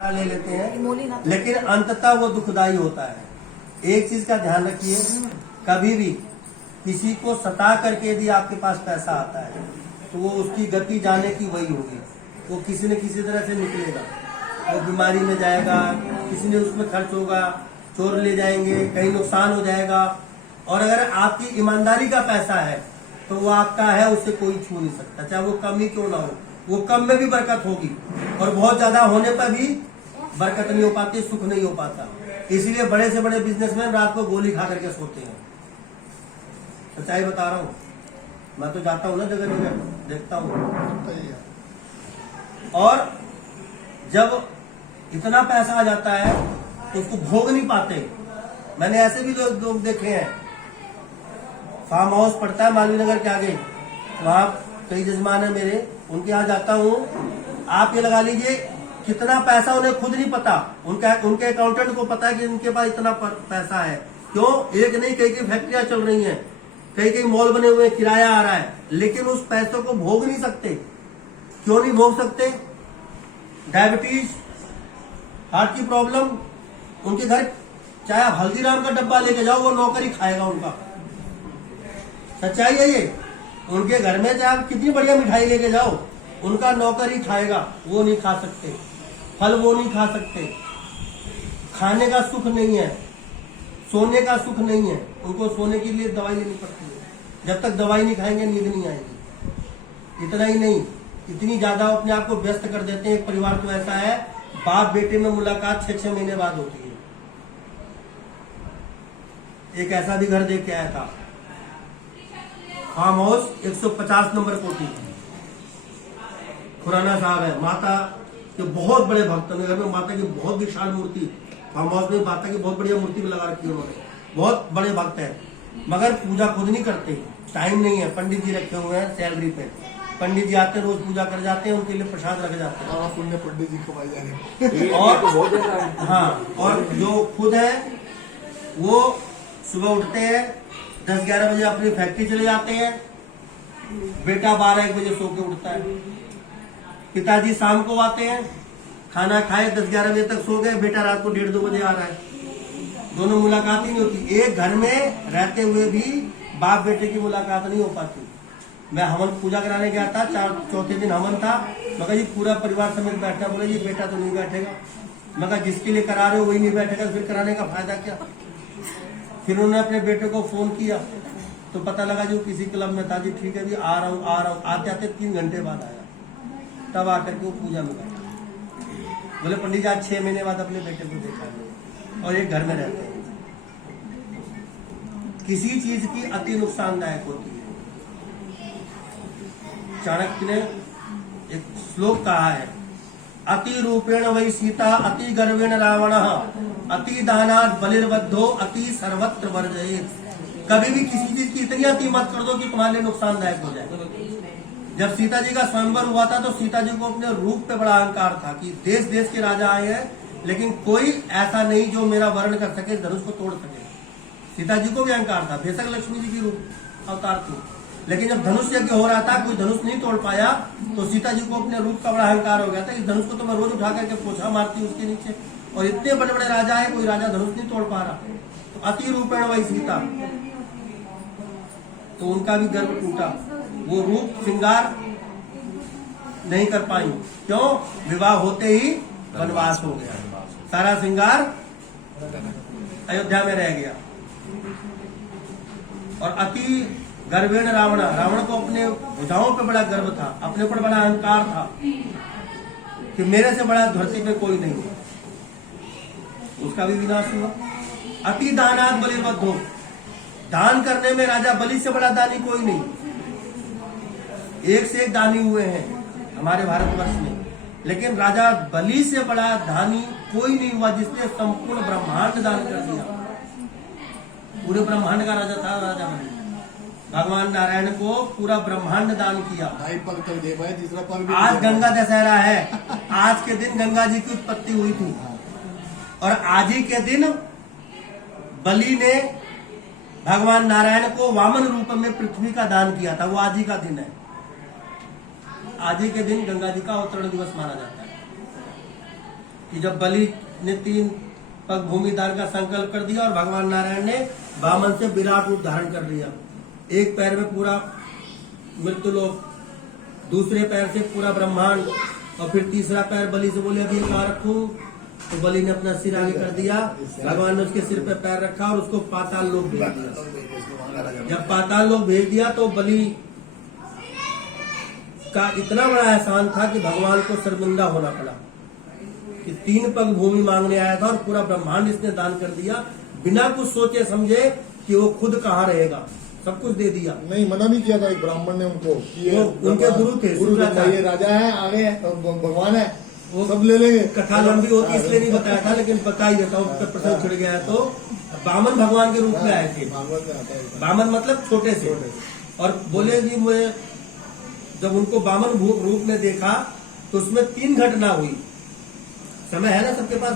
ले लेते हैं, लेकिन अंततः वो दुखदाई होता है। एक चीज का ध्यान रखिए, कभी भी किसी को सता करके यदि आपके पास पैसा आता है तो वो उसकी गति जाने की वही होगी। वो किसी न किसी तरह से निकलेगा, वो बीमारी में जाएगा, किसी ने उसमें खर्च होगा, चोर ले जाएंगे, कहीं नुकसान हो जाएगा। और अगर आपकी ईमानदारी का पैसा है तो वो आपका है, उसे कोई छू नहीं सकता, चाहे वो कम ही क्यों ना हो। वो कम में भी बरकत होगी और बहुत ज्यादा होने पर भी बरकत नहीं हो पाती, सुख नहीं हो पाता। इसलिए बड़े से बड़े बिजनेसमैन रात को गोली खा करके सोते हैं। सच्चाई बता रहा हूँ, मैं तो जाता हूँ ना जगह जगह, देखता हूँ। और जब इतना पैसा आ जाता है तो उसको भोग नहीं पाते। मैंने ऐसे भी लोग देखे हैं, फार्म हाउस पड़ता है मालवीय नगर के आगे, वहां कई जजमान है मेरे, उनके यहाँ जाता हूँ। आप ये लगा लीजिए कितना पैसा उन्हें खुद नहीं पता, उनके अकाउंटेंट को पता है कि इनके पास इतना पैसा है। क्यों? एक नहीं, कई कई फैक्ट्रियां चल रही हैं, कई कई मॉल बने हुए, किराया आ रहा है, लेकिन उस पैसों को भोग नहीं सकते। क्यों नहीं भोग सकते? डायबिटीज, हार्ट की प्रॉब्लम, उनके घर चाहे आप हल्दीराम का डब्बा लेके जाओ, वो नौकर ही खाएगा उनका। सच्चाई है ये। उनके घर में चाहे आप कितनी बढ़िया मिठाई लेके जाओ, उनका नौकर ही खाएगा, वो नहीं खा सकते। फल वो नहीं खा सकते। खाने का सुख नहीं है, सोने का सुख नहीं है। उनको सोने के लिए दवाई लेनी पड़ती है, जब तक दवाई नहीं खाएंगे नींद नहीं आएगी। इतना ही नहीं, इतनी ज्यादा अपने आप को व्यस्त कर देते हैं। एक परिवार तो ऐसा है, बाप बेटे में मुलाकात 6-6 महीने बाद होती है। एक ऐसा भी घर देख के आया था, फार्म हाउस 150 नंबर कोठी, खुराना साहब है, माता के बहुत बड़े भक्त हैं। घर में माता की बहुत विशाल मूर्ति, फार्म हाउस में माता की बहुत बढ़िया मूर्ति भी लगा रखी है उन्होंने। बहुत बड़े भक्त हैं, मगर पूजा खुद नहीं करते, टाइम नहीं है। पंडित जी रखे हुए हैं सैलरी पे, पंडित जी आते हैं, रोज पूजा कर जाते हैं, उनके लिए प्रसाद रख जाते हैं। पंडित जी कमाई जाएंगे। और हाँ, और जो खुद है वो सुबह उठते हैं 10-11 बजे, अपनी फैक्ट्री चले जाते हैं। बेटा 12-1 बजे सो के उठता है। पिताजी शाम को आते हैं, खाना खाए 10-11 बजे तक सो गए, बेटा रात को 1:30-2 बजे आ रहा है। दोनों मुलाकात ही नहीं होती। एक घर में रहते हुए भी बाप बेटे की मुलाकात नहीं हो पाती। मैं हवन पूजा कराने गया था, चौथे दिन हवन था। मैं कहा जी पूरा परिवार समेत बैठा, बोले जी बेटा तो नहीं बैठेगा। मैं कहा जिसके लिए करा रहे हो वही नहीं बैठेगा, फिर कराने का फायदा क्या। फिर उन्होंने अपने बेटे को फोन किया तो पता लगा जो किसी क्लब में था। जी ठीक है जी, आ रहा हूँ। आते आते 3 घंटे बाद आया, तब आकर के वो पूजा में गया। बोले पंडित जी आज 6 महीने बाद अपने बेटे को देखा, और एक घर में रहते हैं। किसी चीज की अति नुकसानदायक होती है। चाणक्य ने एक श्लोक कहा है, अति रूपेण वही सीता, अति गर्वेण रावण, अति दानात् बलिर्बद्धो, अति सर्वत्र वर्जयेत्। कभी भी किसी चीज की इतनी अति मत कर दो कि तुम्हारे लिए नुकसानदायक हो जाए। जब सीता जी का स्वयंवर हुआ था तो सीता जी को अपने रूप पे बड़ा अहंकार था कि देश देश के राजा आए हैं, लेकिन कोई ऐसा नहीं जो मेरा वर्ण कर सके, धनुष को तोड़ सके। सीता जी को भी अहंकार था, बेशक लक्ष्मी जी की रूप अवतार थी, लेकिन जब धनुष यज्ञ हो रहा था, कोई धनुष नहीं तोड़ पाया, तो सीता जी को अपने रूप का बड़ा अहंकार हो गया था। इस धनुष को तो मैं रोज उठा करके पोछा मारती उसके नीचे, और इतने बड़े बड़े राजा है, कोई राजा धनुष नहीं तोड़ पा रहा। तो अति रूपेण वही सीता, तो उनका भी गर्व टूटा। वो रूप श्रृंगार नहीं कर पाई। क्यों? विवाह होते ही वनवास हो गया, सारा श्रृंगार अयोध्या में रह गया। और अति गर्वेण रावण, रावण को अपने भुजाओं पे बड़ा गर्व था, अपने ऊपर बड़ा अहंकार था कि मेरे से बड़ा धरती पे कोई नहीं। उसका भी विनाश हुआ। अति दानात् बलिर्बद्धो, दान करने में राजा बलि से बड़ा दानी कोई नहीं। एक से एक दानी हुए हैं हमारे भारतवर्ष में, लेकिन राजा बलि से बड़ा दानी कोई नहीं हुआ जिसने संपूर्ण ब्रह्मांड दान कर दिया। पूरे ब्रह्मांड का राजा था राजा बलि। भगवान नारायण को पूरा ब्रह्मांड दान किया। आज गंगा दशहरा है, आज के दिन गंगा जी की उत्पत्ति हुई थी, और आज ही के दिन बलि ने भगवान नारायण को वामन रूप में पृथ्वी का दान किया था। वो आज ही का दिन है। आज ही के दिन गंगा जी का अवतरण दिवस माना जाता है। कि जब बलि ने 3 पग भूमि दान का संकल्प कर दिया और भगवान नारायण ने वामन से विराट रूप धारण कर लिया। एक पैर में पूरा मृत्युलोक, दूसरे पैर से पूरा ब्रह्मांड, और फिर तीसरा पैर बलि से बोले अभी कहाँ रखूं, तो बलि ने अपना सिर आगे कर दिया। भगवान ने उसके सिर पे पैर रखा और उसको पाताल लोक भेज दिया। जब पाताल लोक भेज दिया तो बलि का इतना बड़ा एहसान था कि भगवान को शर्मिंदा होना पड़ा कि 3 पग भूमि मांगने आया था और पूरा ब्रह्मांड इसने दान कर दिया, बिना कुछ सोचे समझे कि वो खुद कहाँ रहेगा, सब कुछ दे दिया। नहीं, मना भी किया था एक ब्राह्मण ने उनको कि ये उनके गुरु थे, गुरु शुक्राचार्य। ये राजा है, आगे भगवान है, वो सब ले लेंगे। कथा लंबी होती इसलिए नहीं बताया था, लेकिन बता ही देता हूँ, प्रसंग छिड़ गया है। तो वामन भगवान के रूप में आए थे। भागवत में आता है। वामन मतलब छोटे से, और बोले जी मैं जब उनको वामन रूप में देखा तो उसमें 3 घटना हुई। समय है ना सबके पास?